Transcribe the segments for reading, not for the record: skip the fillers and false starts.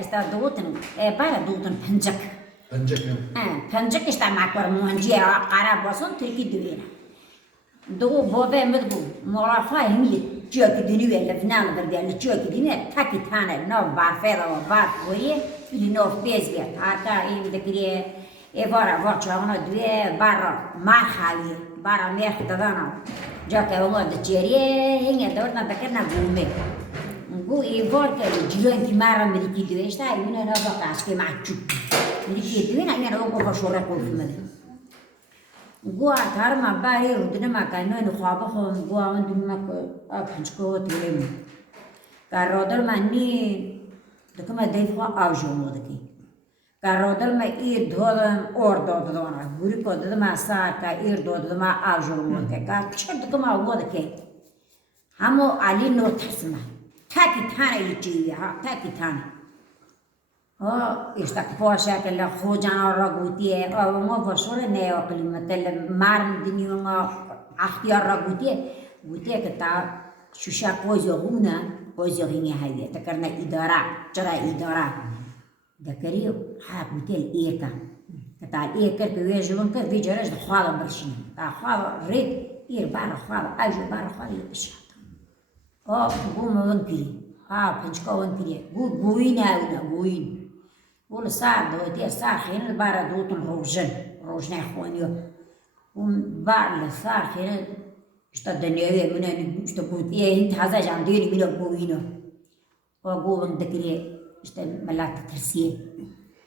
está دوتن bara دوتن پنجک Pencek. پنجک está ماکور مونجی قرار باسون ترکی دوینا دو بابا مدبو مرافع همی جاك دنيا اللي فنان بردي اللي جاك دنيا تاكي تانا نو بافيرا وباف ويه اللي نو فيزيا هاكا إيه ذكري إبارة ورشة دوي بارا مارخاوي بارا ميخ تدانا جاك والله دجاريه هي دورنا ذكرنا قومي نقول إيفور كجيران في مرة ملكي دوي إيش تاعي من أنا بقى عسكري مع تشوف ملكي دوي أنا أقول بشورة كل في مدري نقول أثار ما باري ودنا ما كانوا نخابه هم نقول أنا دنا ما أبحثكوا تلهم كارودر ماني دكما دايفوا أوجو مودكي كارودر ما إير دودم أور دودنا بوري كود ما سار كإير دود ما أوجو مودكي كشد دكما مودكي همو علي نو تسمع تاكي تانا يجي ها تاكي تانا اشتاق پاشا که لخوجان را گوتیه او ما فرشور نه اقلی مثل مرد دنیو ما اختیار را گوتیه که تا شوشا قوزیونه قوزیونه هایه تکرنا اداره چرا اداره دکری ها گوتیل ایرکا که تا ایرکر که ویجون کر ویجرش دخواه برشین تا خواه رید ایر بار خواه ایجو بار خواه یبشت بوم ونکری پنجکا ونکریه گوین هاونه گوین ولا ساعة دوتي ساعة حين البارة دوتن روجن إخوانيو وبعد الساعة حين اشتدني من أنا اشتقولت إيه أنت هذا جانديني من أبوينه وأقول ذكري اشتد ملاك ترسيه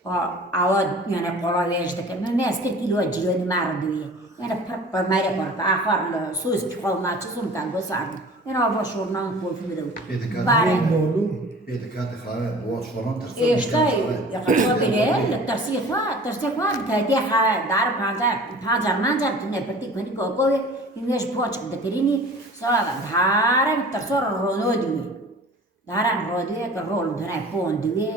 وعواد يعني قرار يجتك ما أسكت كيلو أجيوني ما ردويه يعني فرق ما يفرق آخر السويس كحول ما تشوفون كان بسعر يعني أبغى شورنا نقول في بدو إذا كانت خاوة هو شورنا ترسيه إيش كاي يقطع بينه الترسيخ بكاتي دار بانزار منزار تني برتي كوني كوكوي إنجاز بوتش دكريني صار دارن ترسور رونودوي دارن رودوي كرول دنا بون دوي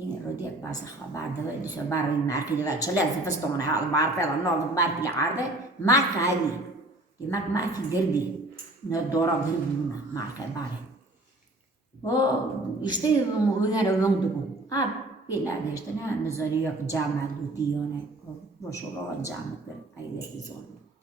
إن رودي باس خبر دوي دش باري معكي لا شلال فستون هذا بار فعلا نوع بار في العرض ما خاوي ما في قلبي ندورا قلبي ما باري يشتري ويانا ويندقوا بلا داشتنا نظرية جامعة لوتيونة وشغل جامعة أي زون